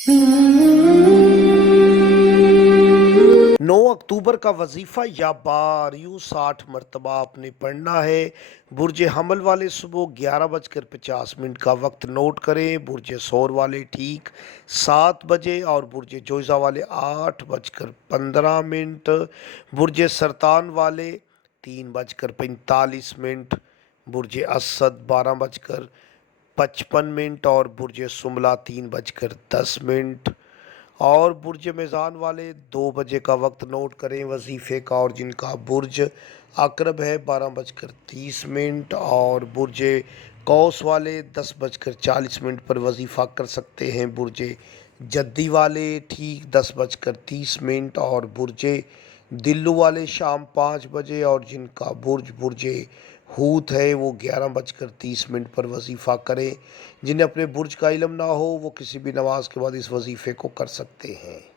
9 अक्टूबर का वजीफा या बार यूं 60 मरतबा आपने पढ़ना है। बुर्ज हमल वाले सुबह 11:50 का वक्त नोट करें। बुर्ज सौर वाले ठीक 7 बजे और बुर्ज जोइजा वाले 8:15। बुर्ज सरतान वाले 3:45। बुर्ज असद 12:55 और बुर्ज सुमला 3:10। और बुर्ज मेज़ान वाले 2 बजे का वक्त नोट करें वजीफ़े का, और जिनका बुर्ज अकरब है 12:30 और बुर्ज कौस वाले 10:40 पर वजीफ़ा कर सकते हैं। बुर्ज जद्दी वाले ठीक 10:30 और बुर्ज दिल्लू वाले शाम 5 बजे, और जिनका बुर्ज बुर्ज हूत है वो 11:30 पर वजीफ़ा करें। जिन्हें अपने बुर्ज का इल्म ना हो वो किसी भी नमाज के बाद इस वजीफ़े को कर सकते हैं।